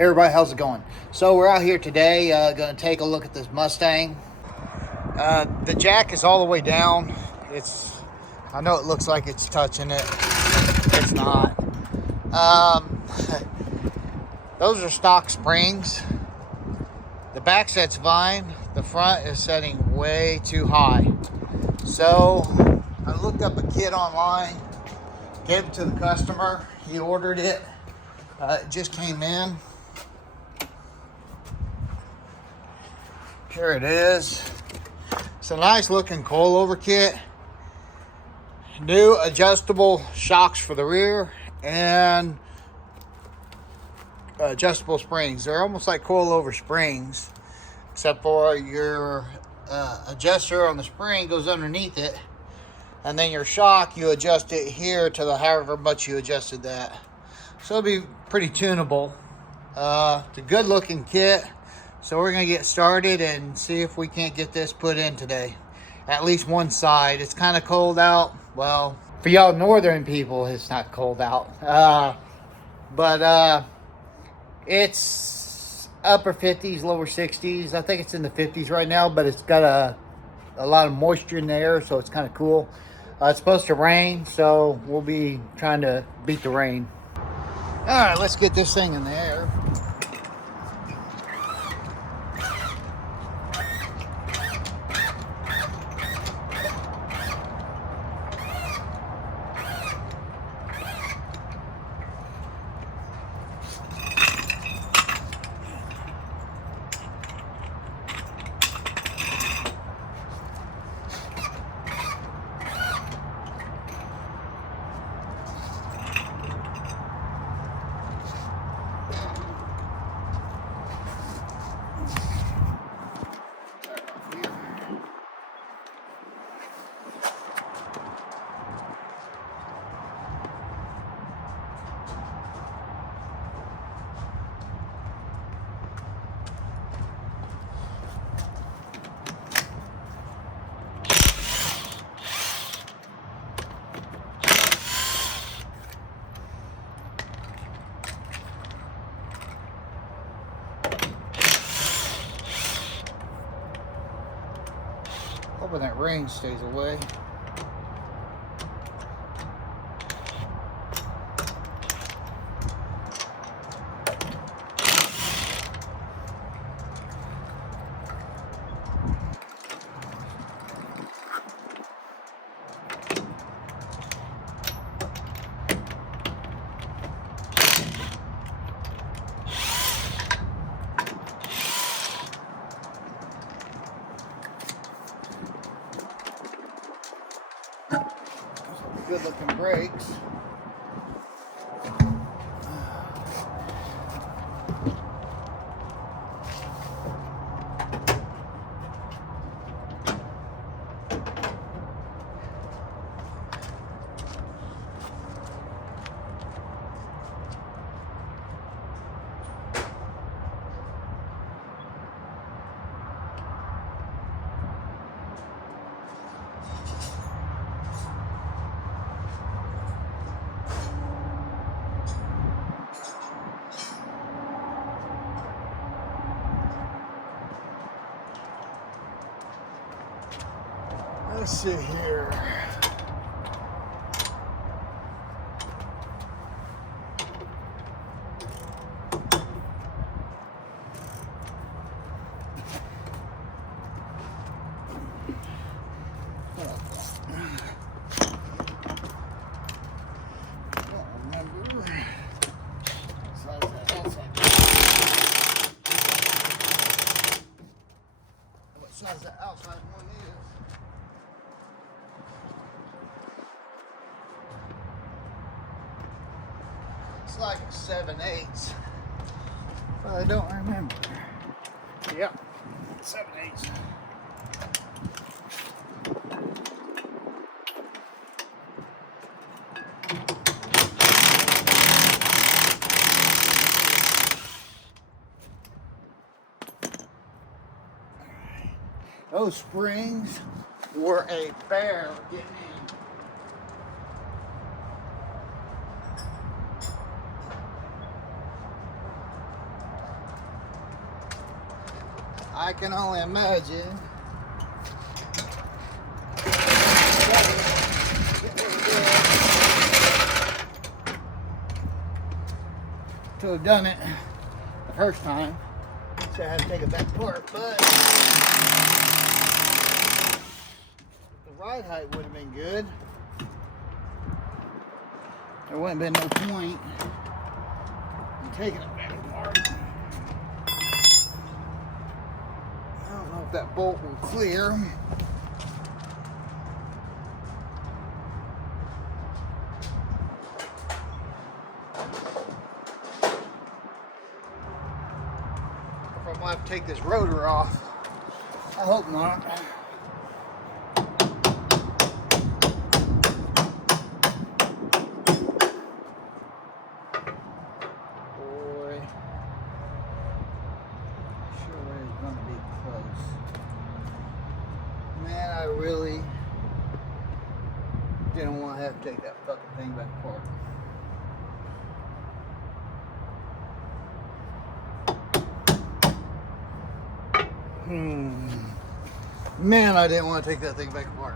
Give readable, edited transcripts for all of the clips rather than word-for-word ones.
Hey everybody, how's it going? So we're out here today, going to take a look at this Mustang. The jack is all the way down. I know it looks like it's touching it. It's not. Those are stock springs. The back set's fine. The front is setting way too high. So I looked up a kit online, gave it to the customer. He ordered it. It just came in. Here it is. It's a nice looking coil-over kit. New adjustable shocks for the rear and adjustable springs. They're almost like coil-over springs, except for your adjuster on the spring goes underneath it, and then your shock, you adjust it here to the however much you adjusted that. So it'll be pretty tunable. It's a good looking kit. So we're going to get started and see if we can't get this put in today. At least one side. It's kind of cold out. Well, for y'all northern people, it's not cold out. But it's upper 50s, lower 60s. I think it's in the 50s right now, but it's got a lot of moisture in the air, so it's kind of cool. It's supposed to rain, so we'll be trying to beat the rain. All right, let's get this thing in the air. Hoping that rain stays away. Good looking brakes. Let's see here. Size the outside one is. It's like 7/8, but I don't remember. Yep, 7/8. Those springs were a bear getting in. I can only imagine. To have done it the first time, so I had to take it back apart, but the ride height would have been good. There wouldn't have been no point in taking it back apart. I don't know if that bolt will clear. I'm gonna have to take this rotor off. I hope not. Boy, sure is gonna be close. Man, I really didn't want to have to take that fucking thing back apart. Man, I didn't want to take that thing back apart.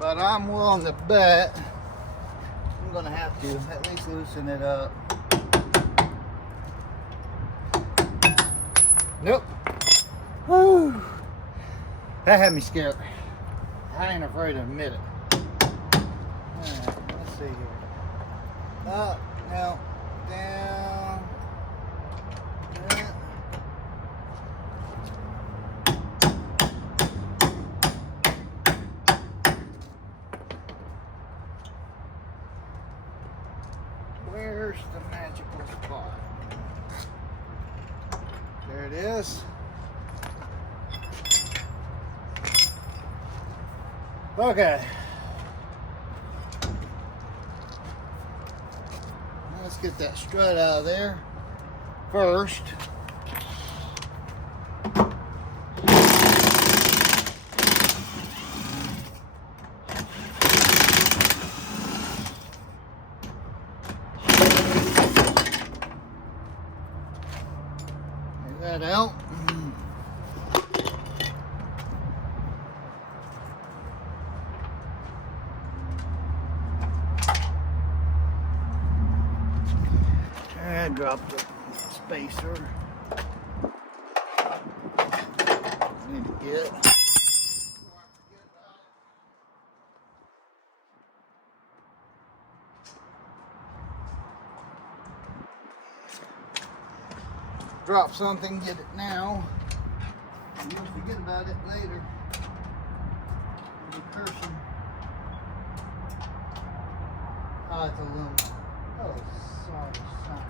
But I'm willing to bet I'm gonna have to at least loosen it up. Nope. Whew. That had me scared. I ain't afraid to admit it. Alright, let's see here. Up, no, down. Where's the magical spot? There it is. Okay. Let's get that strut out of there first. That out. I dropped the spacer. I need to get. Drop something, get it now. And you'll forget about it later. You'll be cursing. Oh, it's aluminum. Oh, sorry, son.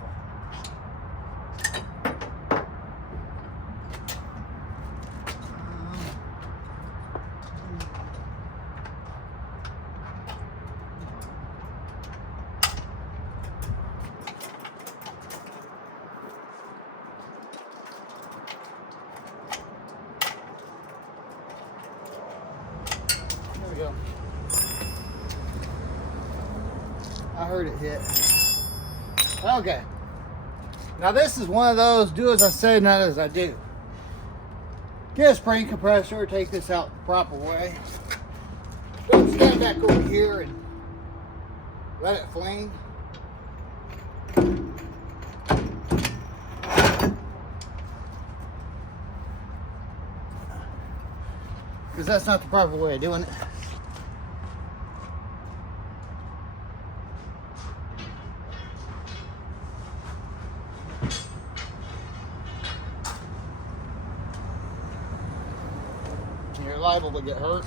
There we go. I heard it hit. Okay. Now this is one of those do as I say, not as I do. Get a spring compressor, take this out the proper way. Don't stand back over here and let it fling. Because that's not the proper way of doing it. You're liable to get hurt.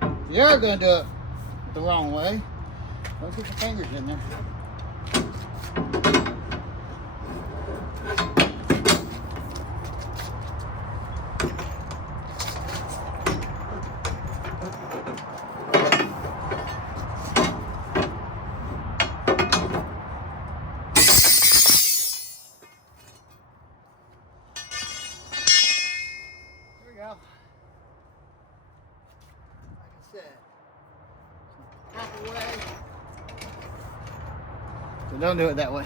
If you're going to do it the wrong way, don't get your fingers in there. way. So don't do it that way.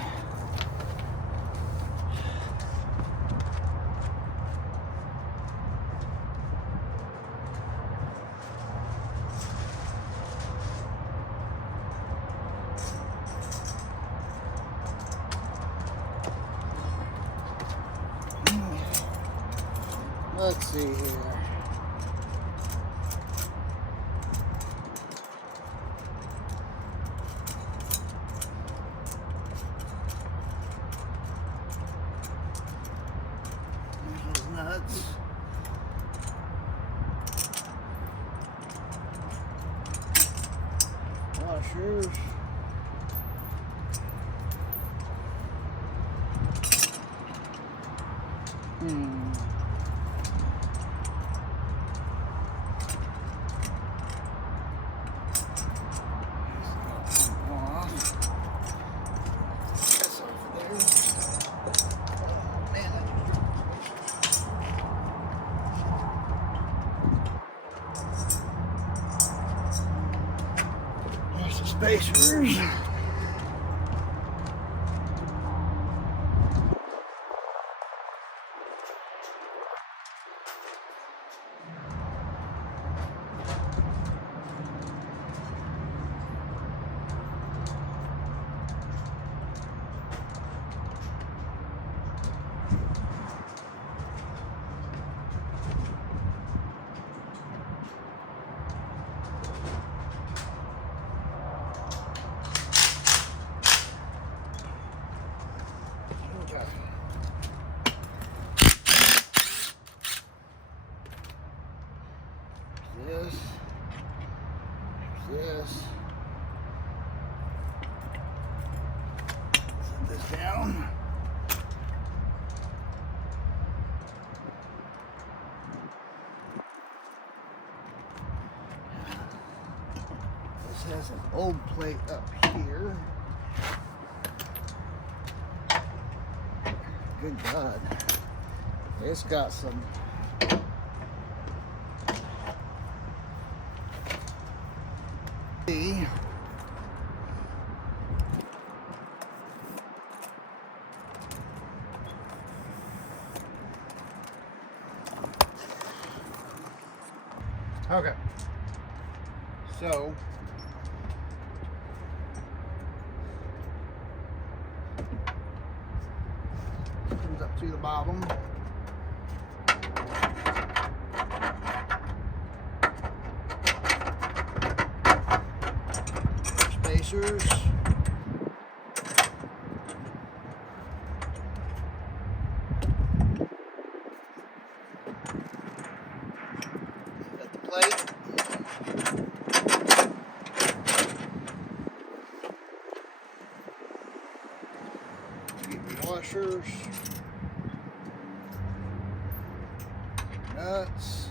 Let's see here. Those nuts. Washers. Spacers. This. Set this down. This has an old plate up here. Good God. It's got some okay, so comes up to the bottom. Spacers. Got the plate. Washers, nuts,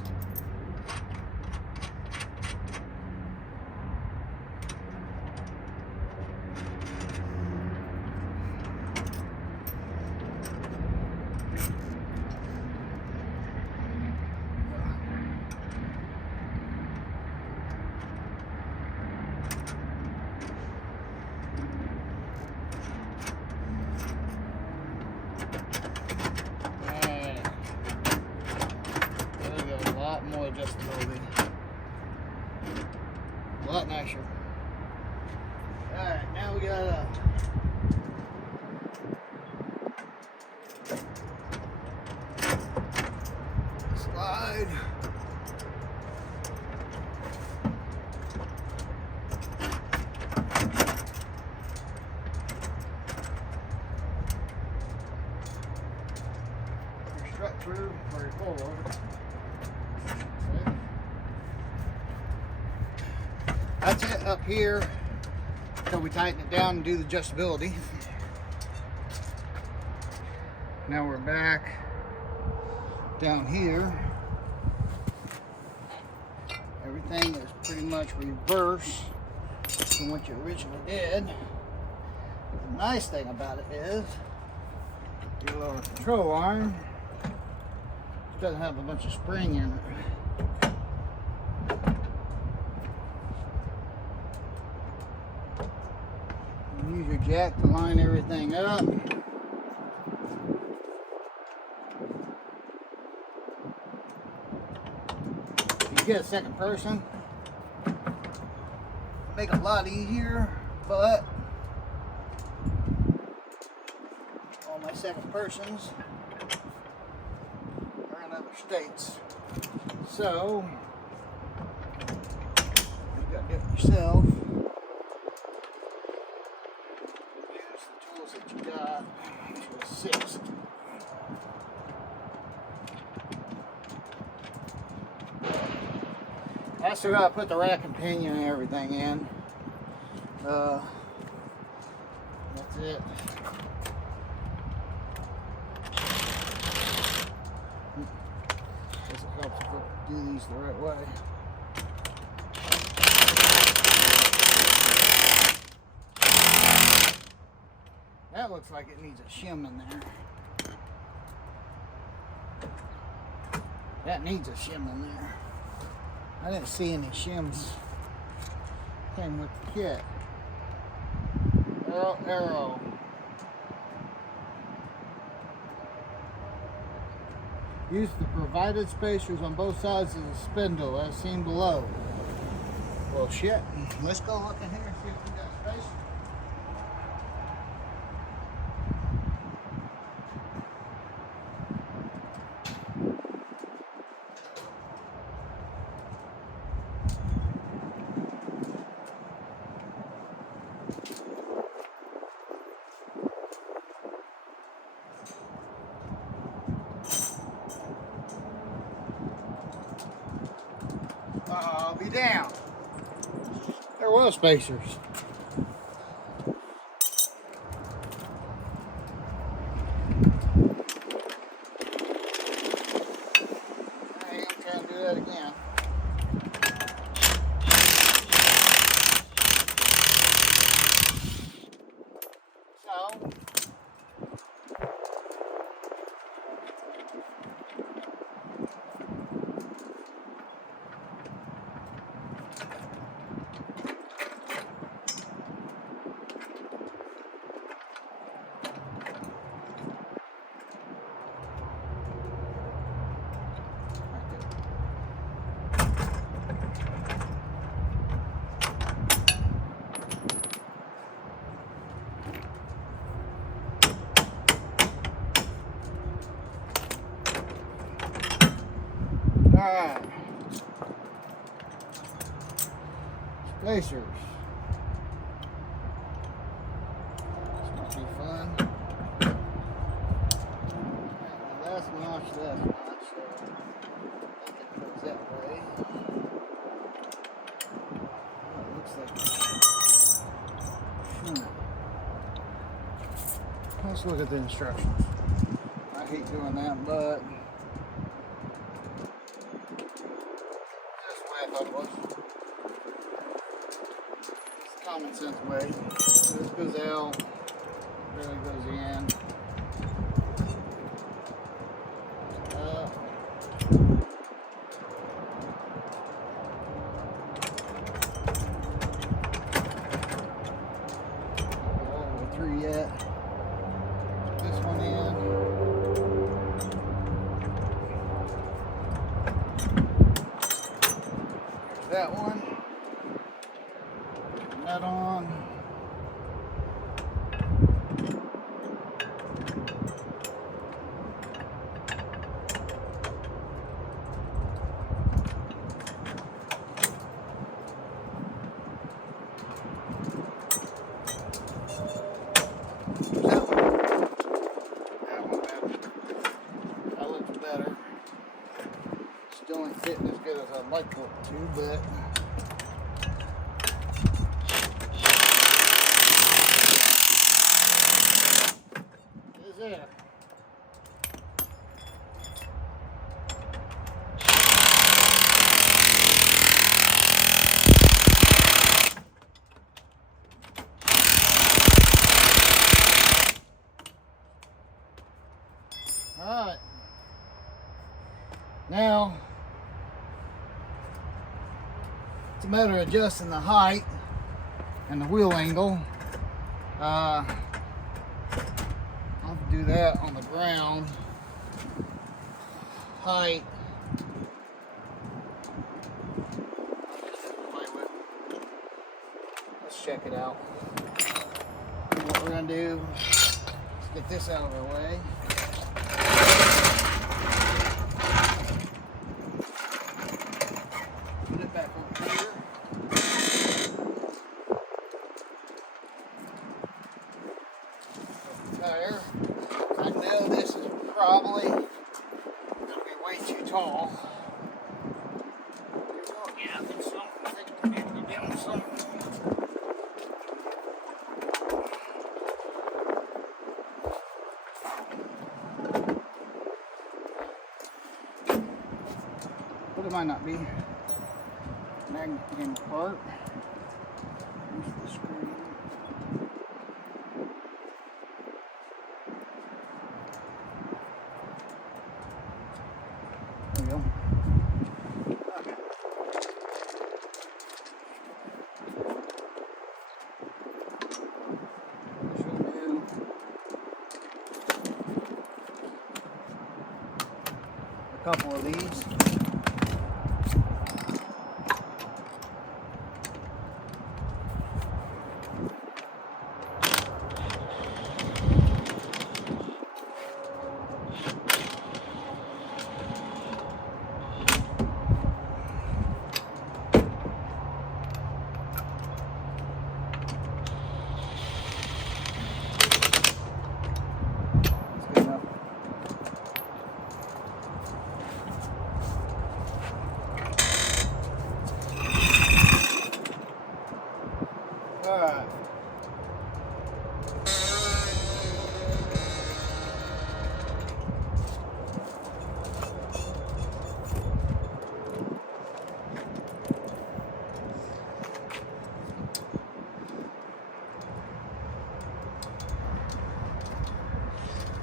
more adjustability. A lot nicer. Alright, now we got a slide. Your strut through or your coil-over. That's it up here until we tighten it down and do the adjustability. Now we're back down here. Everything is pretty much reverse from what you originally did. The nice thing about it is your lower control arm doesn't have a bunch of spring in it. jack to line everything up. You get a second person, make it a lot easier, but all my second persons are in other states. So you gotta do it yourself. Use the tools that you got to assist. I still gotta put the rack and pinion and everything in. That's it. Guess it helps if I do these the right way. That looks like it needs a shim in there. That needs a shim in there. I didn't see any shims came with the kit. Arrow. Use the provided spacers on both sides of the spindle as seen below. Well, shit. Let's go look in here and see if we got space. I'll be down. There was spacers. I ain't trying to do that again. Alright. Spacers. This must be fun. Last notch, so I think it goes that way. Oh, it looks like let's look at the instructions. I hate doing that, but it's a common sense way. So this goes out, barely goes in. Up. All the way through yet. This one in. That one, that on, that looks better. Still ain't fitting as good as I'd like it to, but it's there. All right. Now, it's a matter of adjusting the height and the wheel angle I'll do that on the ground height. Let's check it out. And what we're gonna do is get this out of our way. Put it back over here. Tire. I know this is probably going to be way too tall. Yeah, I think so. I think we're going to be doing something. But it might not be. Magnet came apart. Here's the screw. There we go. Okay. Should do a couple of these. Alright.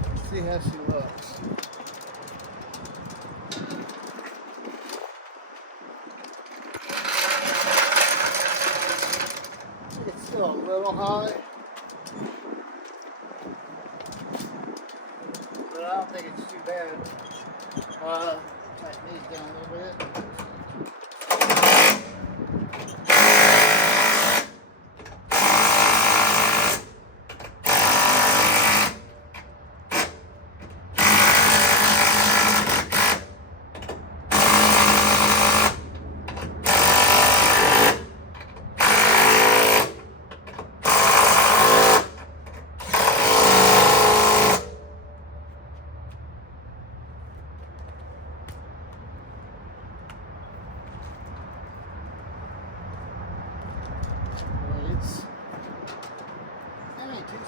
Let's see how she looks. It's still a little high, but I don't think it's too bad. Tighten these down a little bit.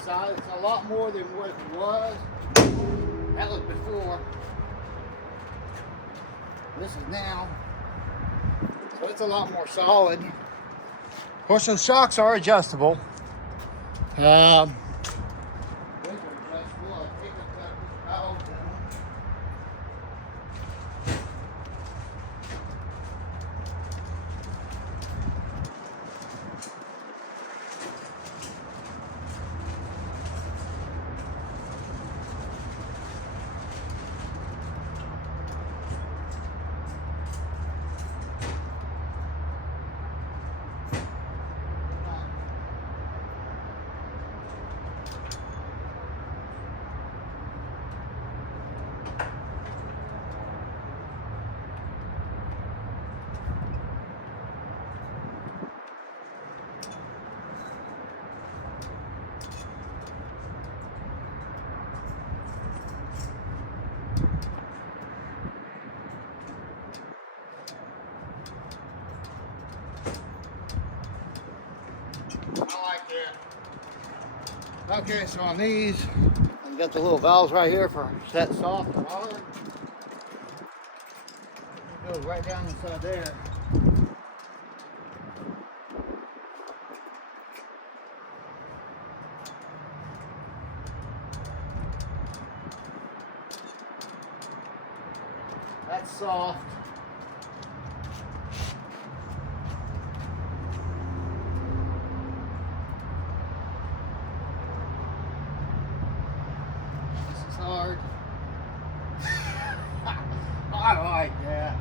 Size. It's a lot more than what it was. That was before. This is now. So it's a lot more solid. Of course, those shocks are adjustable. Those are adjustable. I think I've got this valve down. I like that. Okay, so on these, I've got the little valves right here for set soft or hard. It goes right down inside there. That's soft. Yeah,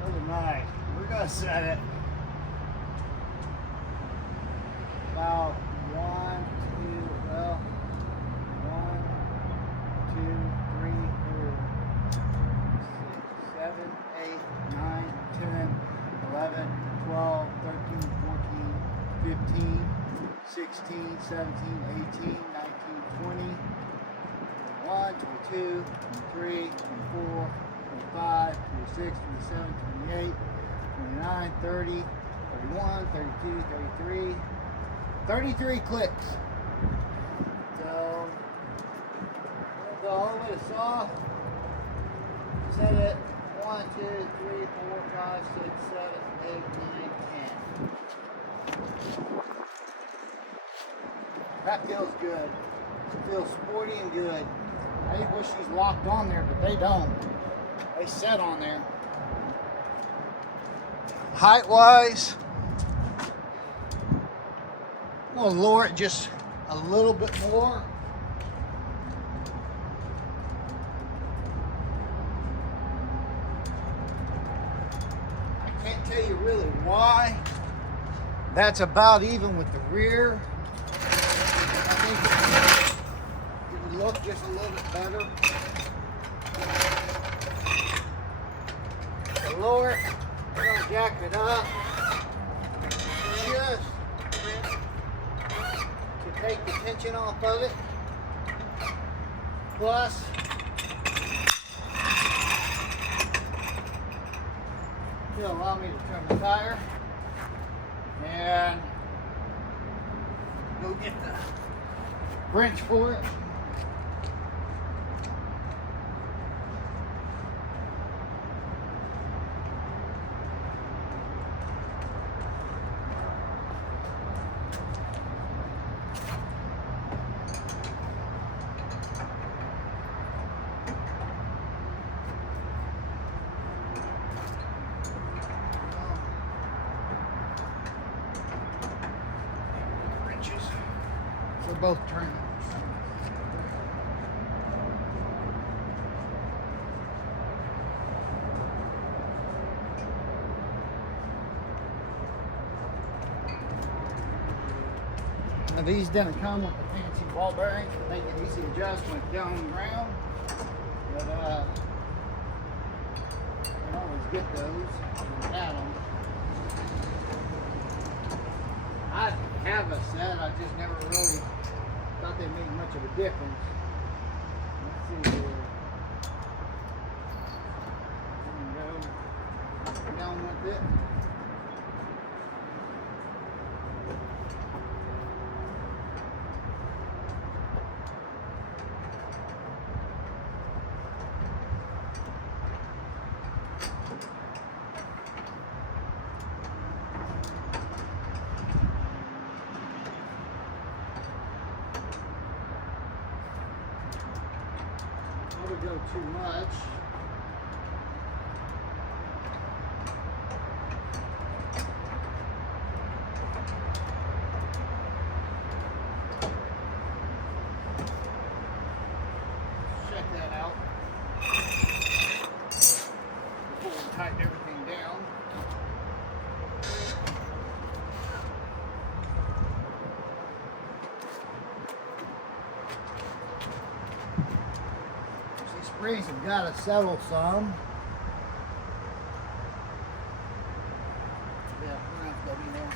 those are nice. We're gonna set it about 1, 2, 3, 4, 6, 7, 8, 9, 10, 11, 12, 13, 14, 15, 16, 17, 18, 19, 20, 21, 22, 23, 24, 25, 26, 27, 28, 29, 30, 31, 32, 33, 33 clicks. So we'll go all the way to soft. Set it 1, 2, 3, 4, 5, 6, 7, 8, 9, 10. That feels good. It feels sporty and good. I just wish these locked on there, but they don't. They set on there. Height-wise, I'm going to lower it just a little bit more. I can't tell you really why. That's about even with the rear. I think it would look just a little bit better. To lower it, we're going to jack it up just to take the tension off of it. Plus, it'll allow me to turn the tire and go get the wrench for it. For both trims. Now these didn't come with the fancy ball bearings to make it easy to adjust when it's down on the ground, but you can always get those without them. I have a set, I just never really thought they made much of a difference. Let's see here. Go down with it. Would go too much. Check that out before we tighten everything down. Springs have got to settle some. Yeah, we're going to have to go in there.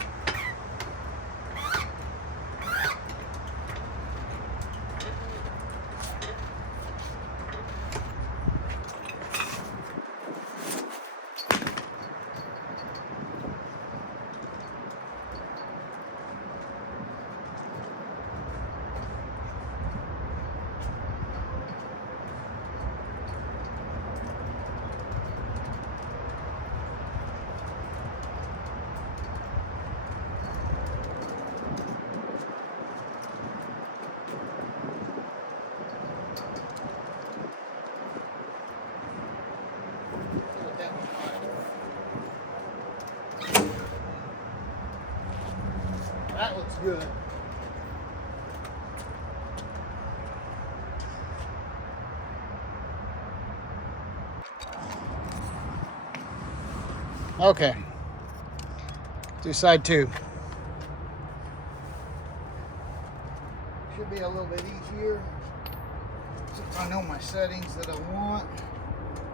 That looks good. Okay. Do side 2. Should be a little bit easier since I know my settings that I want.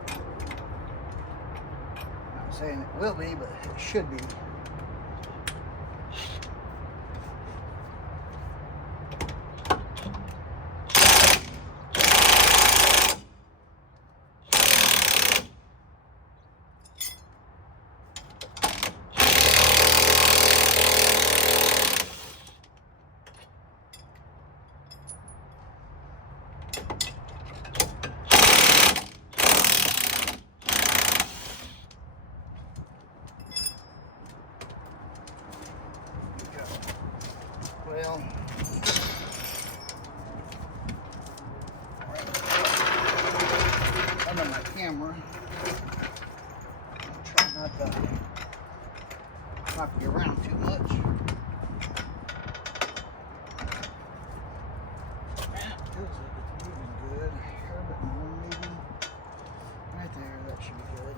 I'm not saying it will be, but it should be. Well, under my camera, I'll try not to be around too much. That feels like it's moving good. A bit more maybe. Right there, that should be good.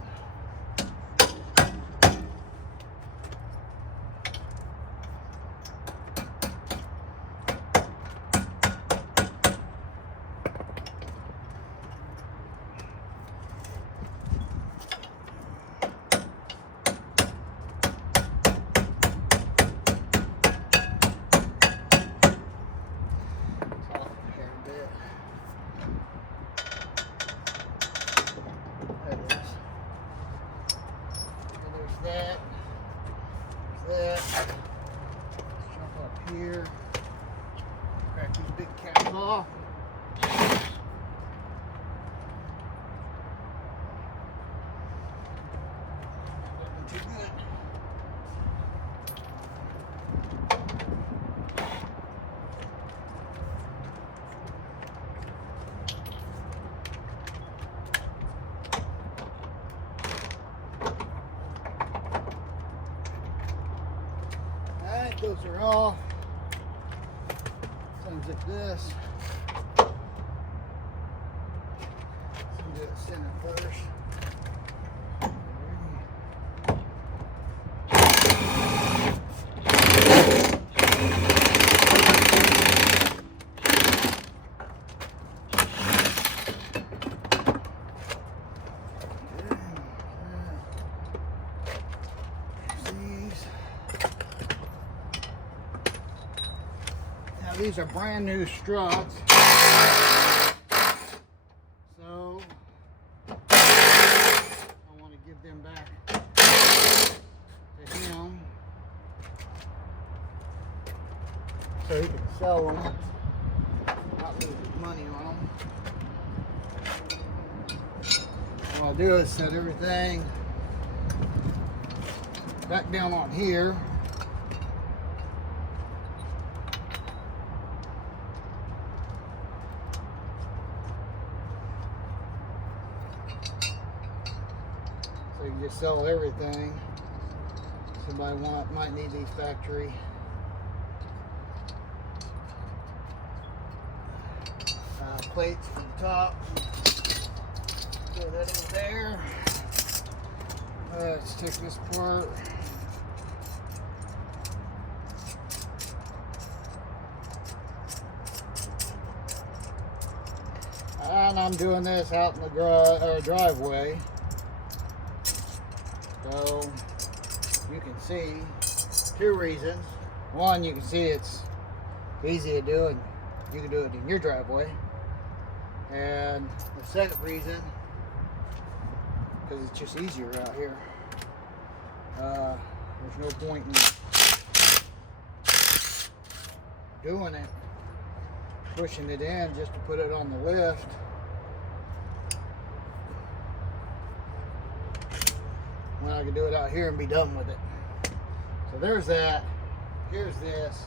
That. Let's jump up here. Crack these big caps off. Looking too good. Those are off. Unzip this. Let's do it center first. These are brand new struts, so I want to give them back to him so he can sell them, not lose money on them. What I'll do is set everything back down on here. So you can just sell everything. Somebody might need these factory. Plates for the top. Throw that over there. Let's take this part. And I'm doing this out in the driveway. So you can see 2 reasons. One, you can see it's easy to do, and you can do it in your driveway. And the second reason, because it's just easier out here. There's no point in doing it, pushing it in just to put it on the lift. When I can do it out here and be done with it. So there's that. Here's this.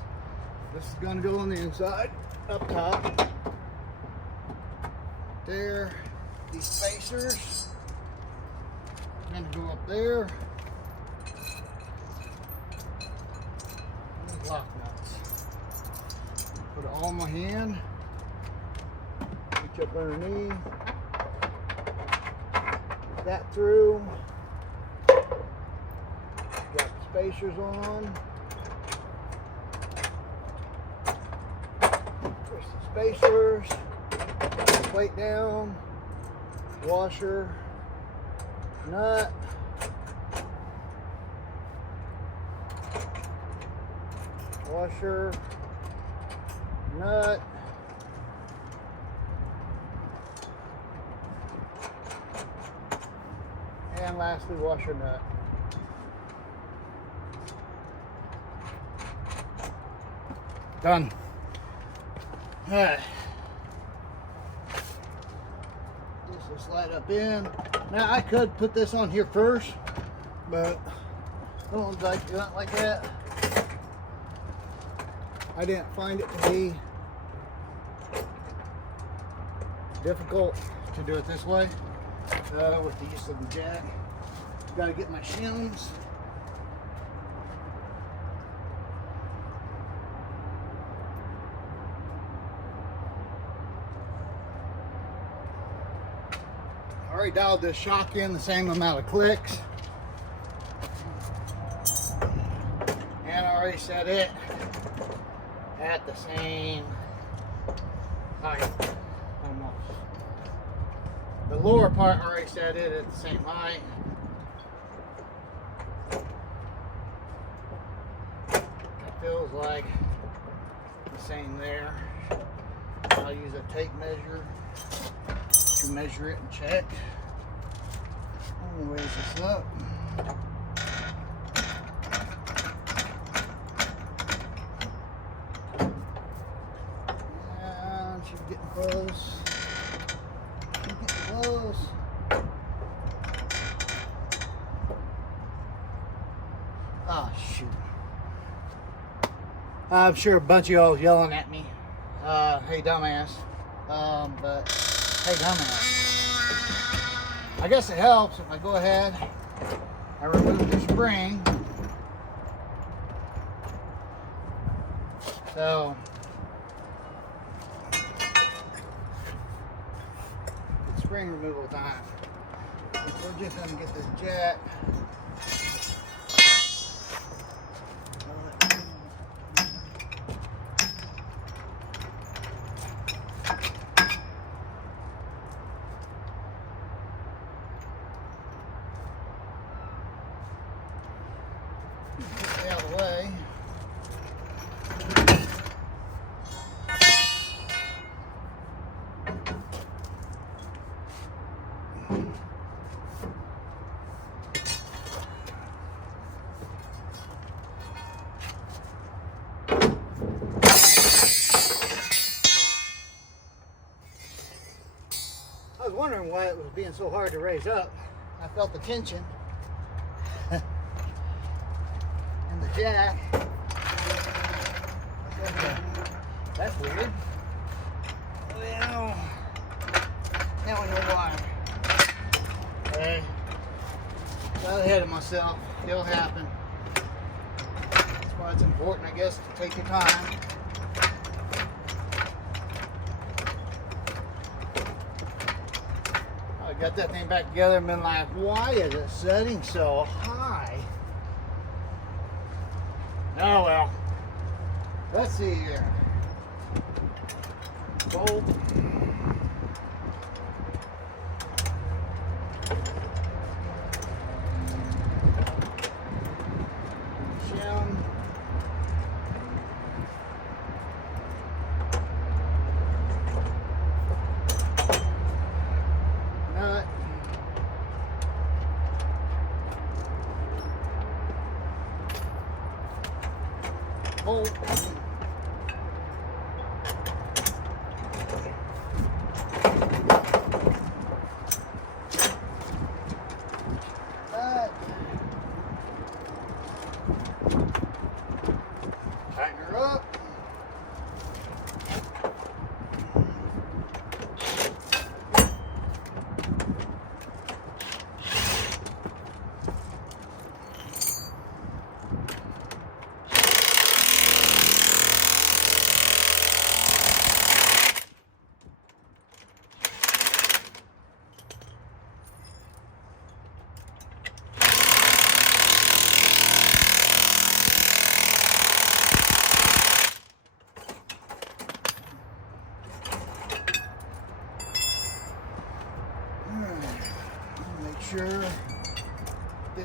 This is going to go on the inside, up top. There. These spacers are going to go up there. These lock nuts. Put it all in my hand. Reach up underneath. Put that through. spacers on. Push the spacers. Plate down. Washer. Nut. Washer. Nut. And lastly, washer nut. Done. All right. This will slide up in. Now I could put this on here first, but I don't like doing it like that. I didn't find it to be difficult to do it this way with the use of the jack. Got to get my shims. I already dialed this shock in the same amount of clicks, and I already set it at the same height, almost. The lower part I already set it at the same height. It feels like the same there. I'll use a tape measure to measure it and check. I'm gonna raise this up. And she's getting close. She's getting close. Oh shoot. I'm sure a bunch of y'all yelling at me. Hey dumbass. But hey dumbass. I guess it helps if I go ahead and remove the spring. So it's spring removal time. We're just gonna get this jack. Out of the way. I was wondering why it was being so hard to raise up. I felt the tension. Jack. That's weird. Well, now I know why. Okay. Got ahead of myself. It'll happen. That's why it's important, I guess, to take your time. I got that thing back together and been like, why is it setting so high? Oh well. Let's see here. Bolt. Shim. Nut. Bolt. Tighten her up.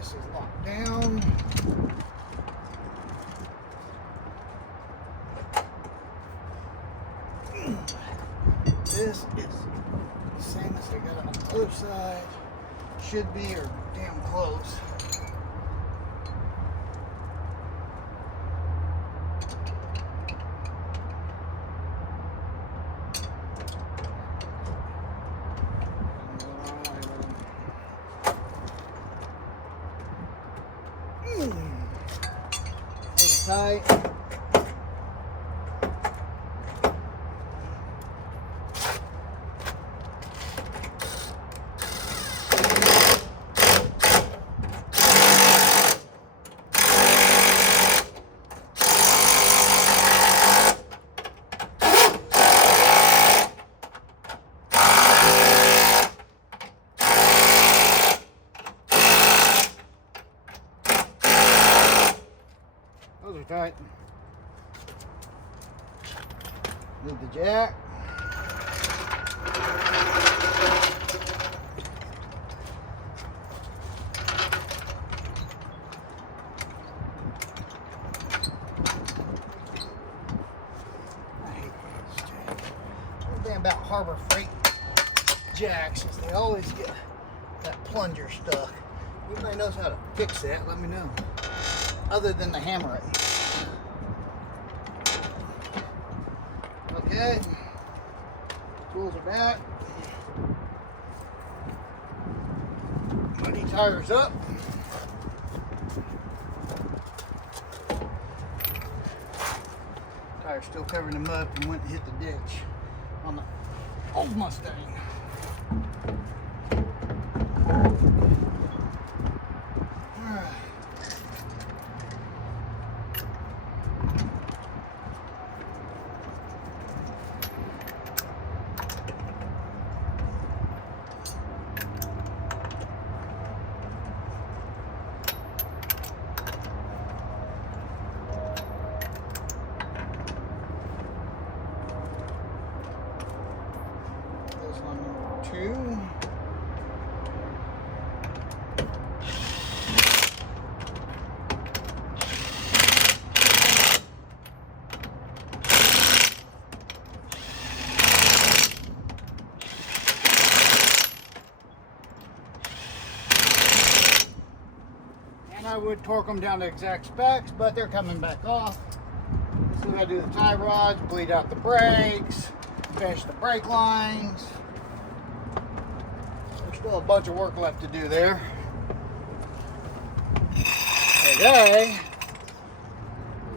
This is locked down. This is the same as I got on the other side. Should be, or damn close. Tight. Those are tight. Move the jack. I hate this jack. One thing about Harbor Freight jacks is they always get that plunger stuck. Anybody knows how to fix that, let me know. Other than the hammer it. Okay, tools are back. Muddy tires up. Tires still covered in mud from when it hit the ditch on the old Mustang. Two. And I would torque them down to exact specs, but they're coming back off. Still gotta do the tie rods, bleed out the brakes, finish the brake lines. Still a bunch of work left to do there. Today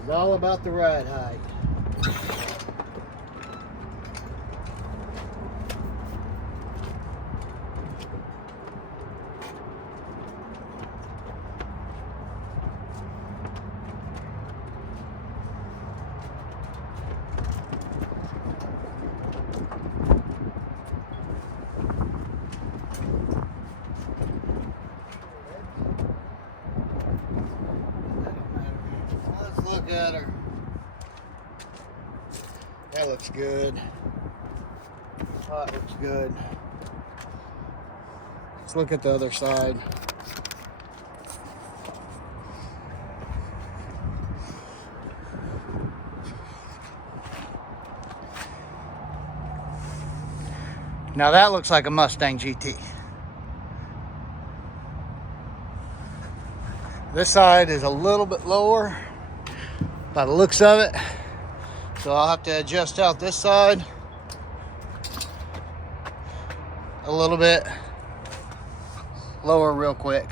is all about the ride height. Look at her. That looks good. Oh, that looks good. Let's look at the other side. Now that looks like a Mustang GT. This side is a little bit lower by the looks of it, so I'll have to adjust out this side a little bit lower real quick.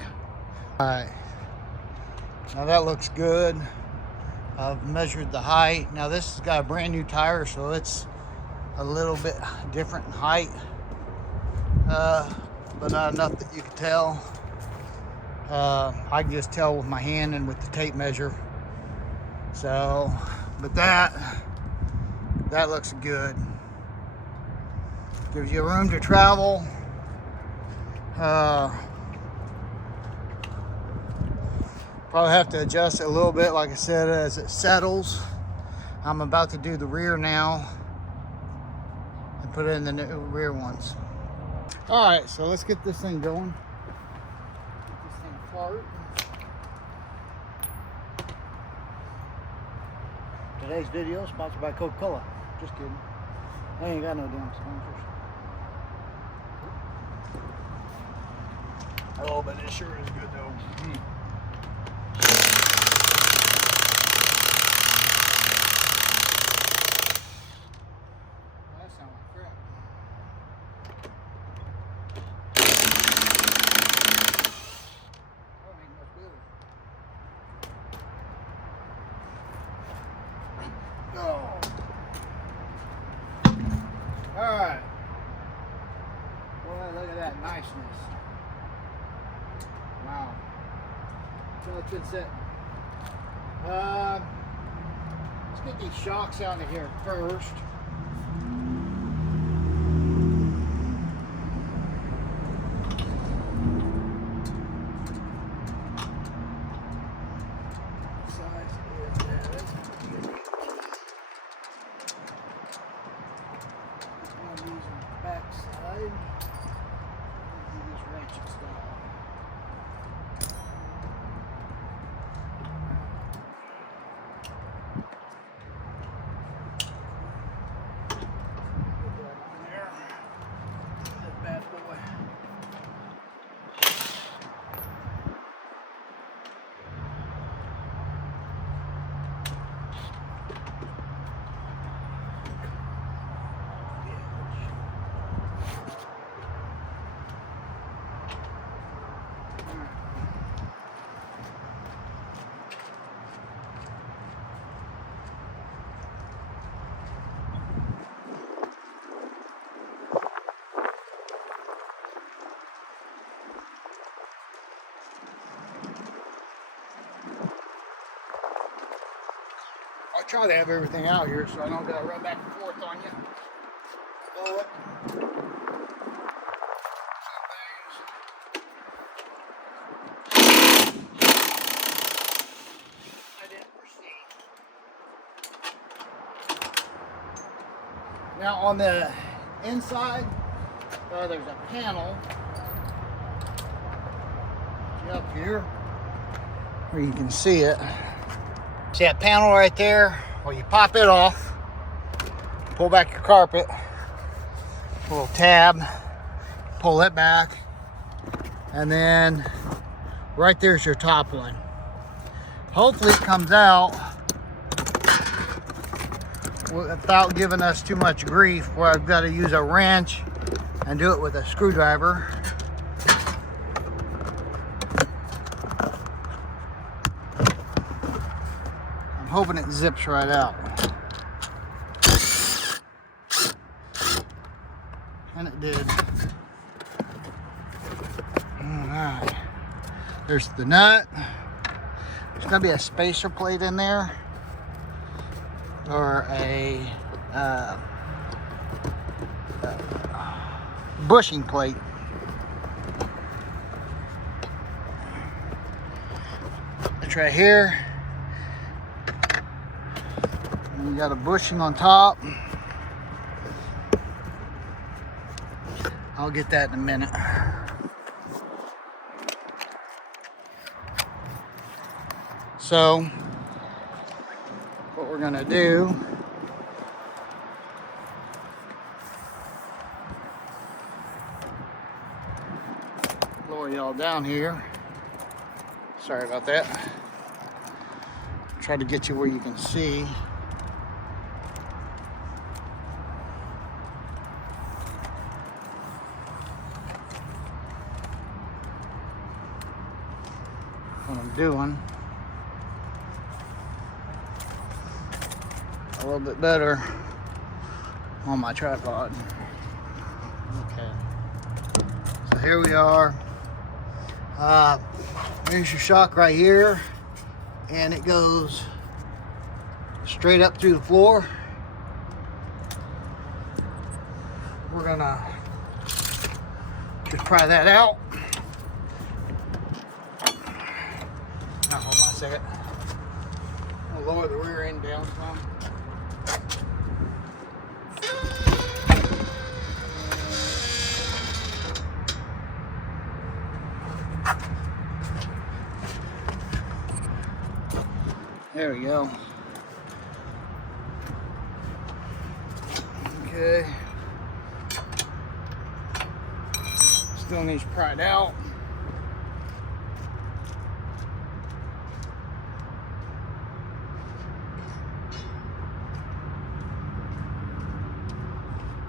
All right, now that looks good. I've measured the height. Now this has got a brand new tire, so it's a little bit different in height, but not enough that you can tell. I can just tell with my hand and with the tape measure. So, but that looks good. Gives you room to travel. Probably have to adjust it a little bit, like I said, as it settles. I'm about to do the rear now and put it in the new rear ones. All right, so let's get this thing going. Get this thing apart. Today's video is sponsored by Coca-Cola. Just kidding. I ain't got no damn sponsors. Oh, but it sure is good though. That sounds like crap. That ain't much better. Oh. Alright. Boy, look at that niceness. Wow. So it's been set. Let's get these shocks out of here first. What size is that? I'm using the back side. Do this ratchet style. I try to have everything out here so I don't gotta run back and forth on you. But I didn't foresee. Now on the inside, there's a panel up here where you can see it. See that panel right there? Well, you pop it off, pull back your carpet, a little tab, pull it back, and then right there's your top one. Hopefully it comes out without giving us too much grief where I've got to use a wrench and do it with a screwdriver. Hoping it zips right out. And it did. Alright. There's the nut. There's going to be a spacer plate in there. Or a bushing plate. It's right here. You got a bushing on top. I'll get that in a minute. So, what we're gonna do, lower y'all down here. Sorry about that. Try to get you where you can see. What I'm doing a little bit better on my tripod. Okay, so here we are. There's your shock right here, and it goes straight up through the floor. We're gonna just pry that out. Now, hold on a second. I'll lower the rear end down some. There we go. Okay. Still needs pried out.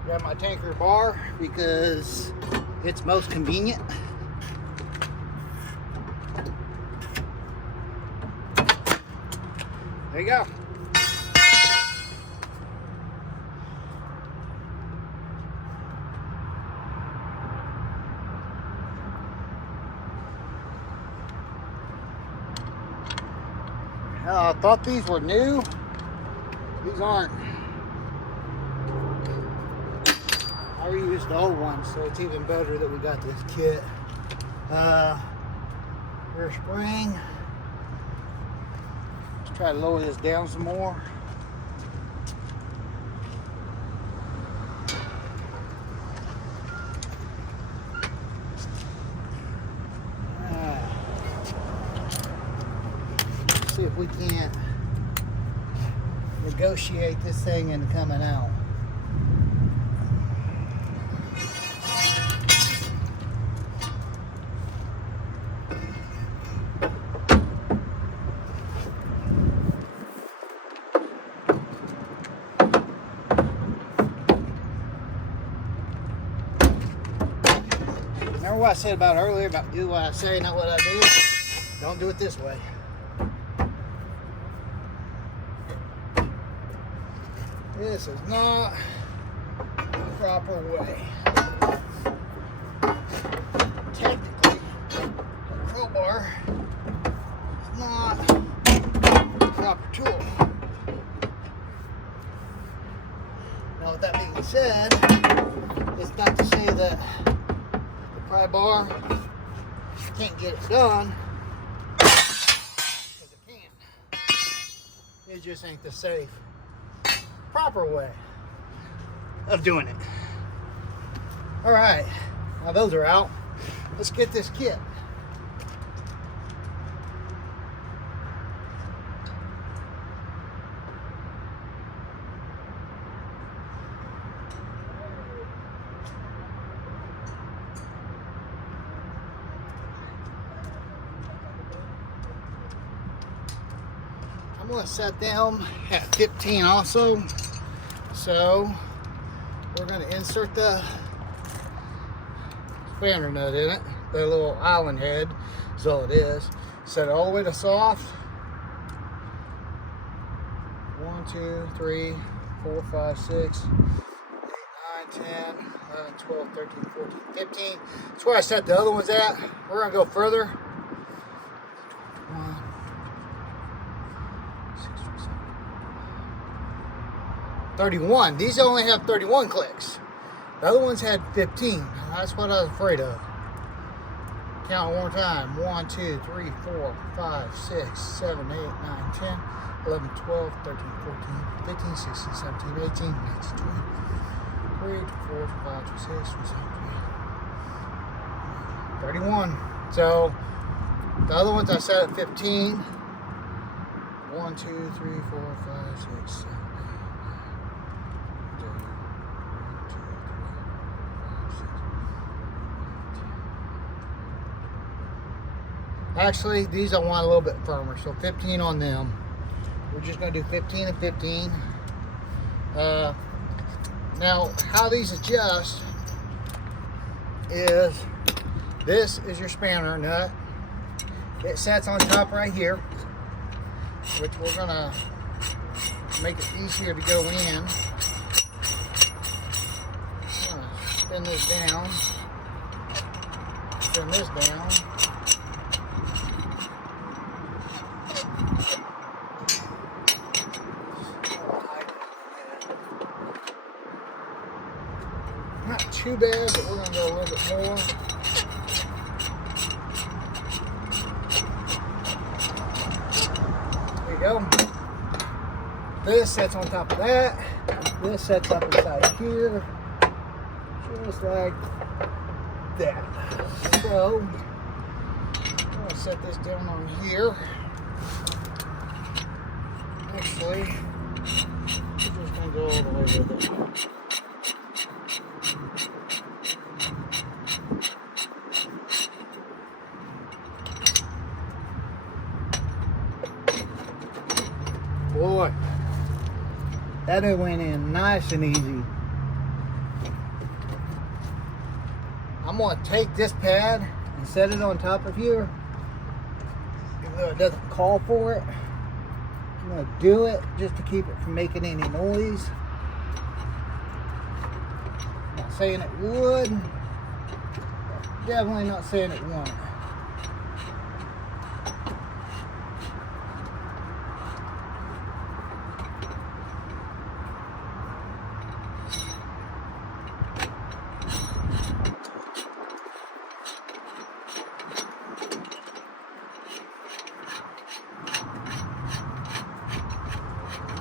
Got my tanker bar because it's most convenient. There you go. I thought these were new. These aren't. I reused the old ones, so it's even better that we got this kit. Rear spring. Let's try to lower this down some more. See if we can't negotiate this thing into coming out. Remember what I said about earlier about do what I say, not what I do? Don't do it this way. This is not the proper way. Technically, a crowbar is not the proper tool. Now, with that being said, it's not to say that the pry bar can't get it done, because it can. It just ain't the safe, proper way of doing it. All right, now those are out. Let's get this kit. I'm going to set them at 15 also. So we're going to insert the spanner nut in it, the little island head is all it is. Set it all the way to soft. 1, 2, 3, 4, 5, 6, 8, 9, 10, 11, 12, 13, 14, 15. That's where I set the other ones at. We're going to go further. 1, 6, 7, 31. These only have 31 clicks. The other ones had 15. That's what I was afraid of. Count one more time. 1, 2, 3, 4, 5, 6, 7, 8, 9, 10, 11, 12, 13, 14, 15, 16, 17, 18, 19, 20, 24, 25, 26, 27, 28, 31. So the other ones I set at 15. 1, 2, 3, 4, 5, 6, 7. Actually, these I want a little bit firmer, so 15 on them. We're just going to do 15 and 15. Now, how these adjust is this is your spanner nut. It sets on top right here, which we're going to make it easier to go in. I'm going to spin this down, spin this down. Not too bad, but we're going to go a little bit more. There you go. This sets on top of that. This sets up inside here. Just like that. So, I'm going to set this down on here. Actually, we're just going to go all the way with it. boy. That went in nice and easy. I'm going to take this pad and set it on top of here. Even though it doesn't call for it, I'm going to do it just to keep it from making any noise. Not saying it would. Definitely not saying it won't.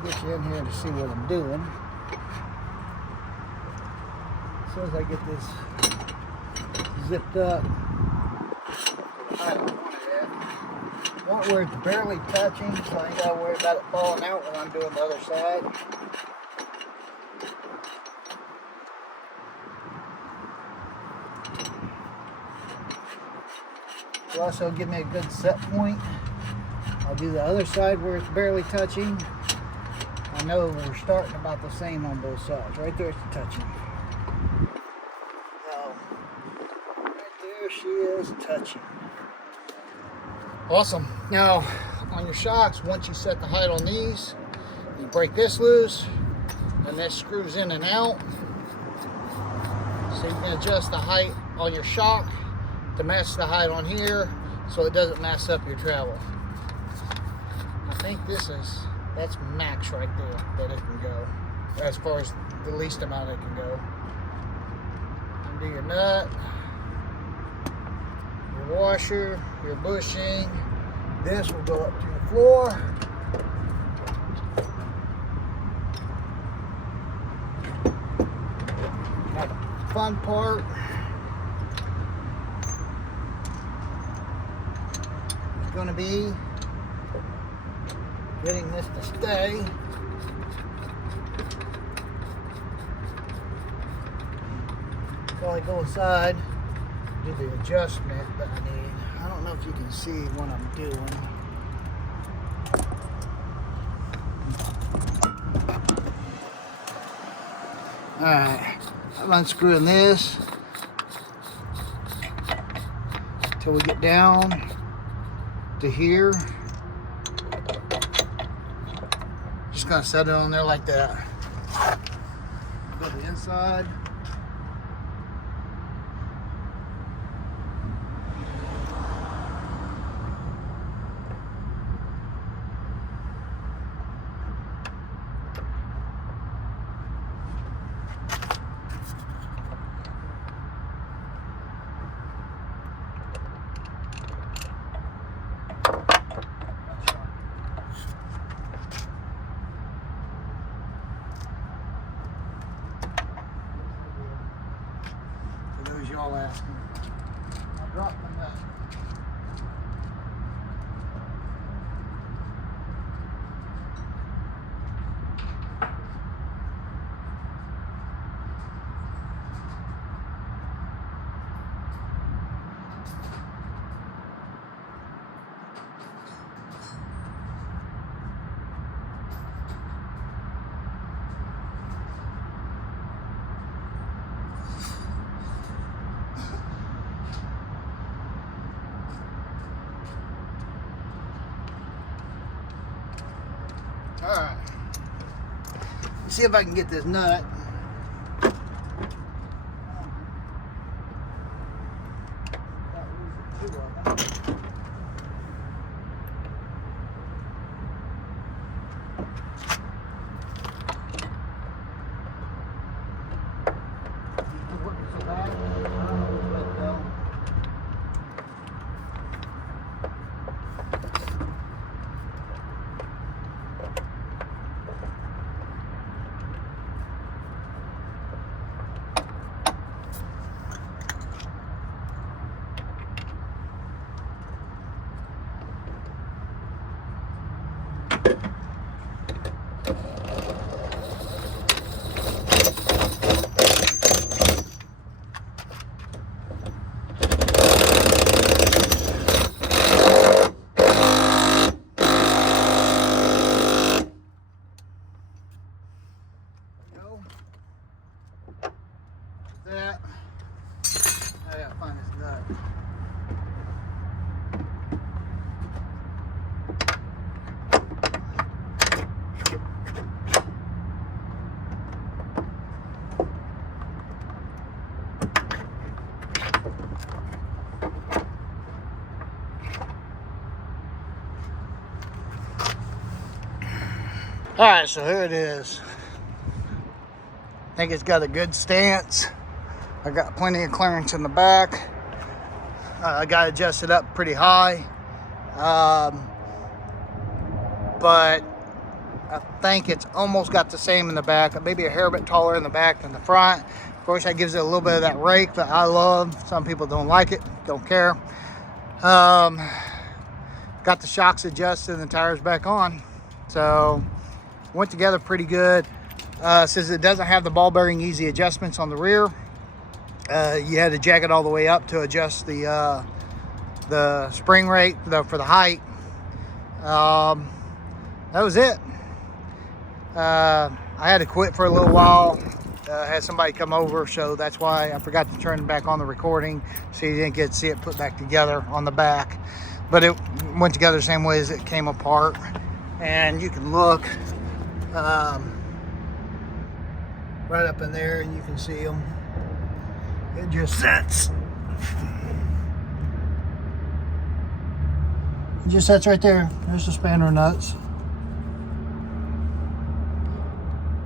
Get you in here to see what I'm doing. As soon as I get this zipped up, I want where it's barely touching, so I ain't got to worry about it falling out when I'm doing the other side. Plus, it'll give me a good set point. I'll do the other side where it's barely touching. I know we're starting about the same on both sides. Right there, it's touching. Oh, right there she is touching. Awesome. Now, on your shocks, once you set the height on these, you break this loose, and this screws in and out. So you can adjust the height on your shock to match the height on here, so it doesn't mess up your travel. I think that's max right there that it can go, as far as the least amount it can go. Undo your nut, your washer, your bushing. This will go up to the floor. Now the fun part is going to be getting this to stay. While I go inside, do the adjustment that I need. I don't know if you can see what I'm doing. Alright, I'm unscrewing this till we get down to here. Just gonna set it on there like that. Go to the inside. Y'all asking. I'll drop my nut. Alright, let's see if I can get this nut. All right, so here it is. I think it's got a good stance. I got plenty of clearance in the back. I got to adjust it up pretty high. But I think it's almost got the same in the back, maybe a hair bit taller in the back than the front. Of course, that gives it a little bit of that rake that I love. Some people don't like it, don't care. Got the shocks adjusted and the tires back on. So went together pretty good. Since it doesn't have the ball bearing easy adjustments on the rear, you had to jack it all the way up to adjust the spring rate for the height. That was it. I had to quit for a little while. Had somebody come over, so that's why I forgot to turn back on the recording, so you didn't get to see it put back together on the back. But it went together the same way as it came apart. And you can look right up in there, and you can see them. It just sets. It just sets right there. There's the spanner nuts.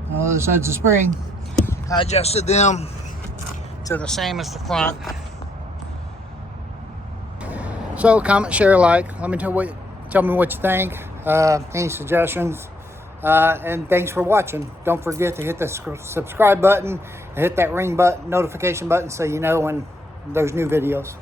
On the other side's the spring. I adjusted them to the same as the front. So comment, share, like. Let me tell me what you think. Any suggestions. And thanks for watching. Don't forget to hit the subscribe button and hit that ring button, notification button, so you know when there's new videos.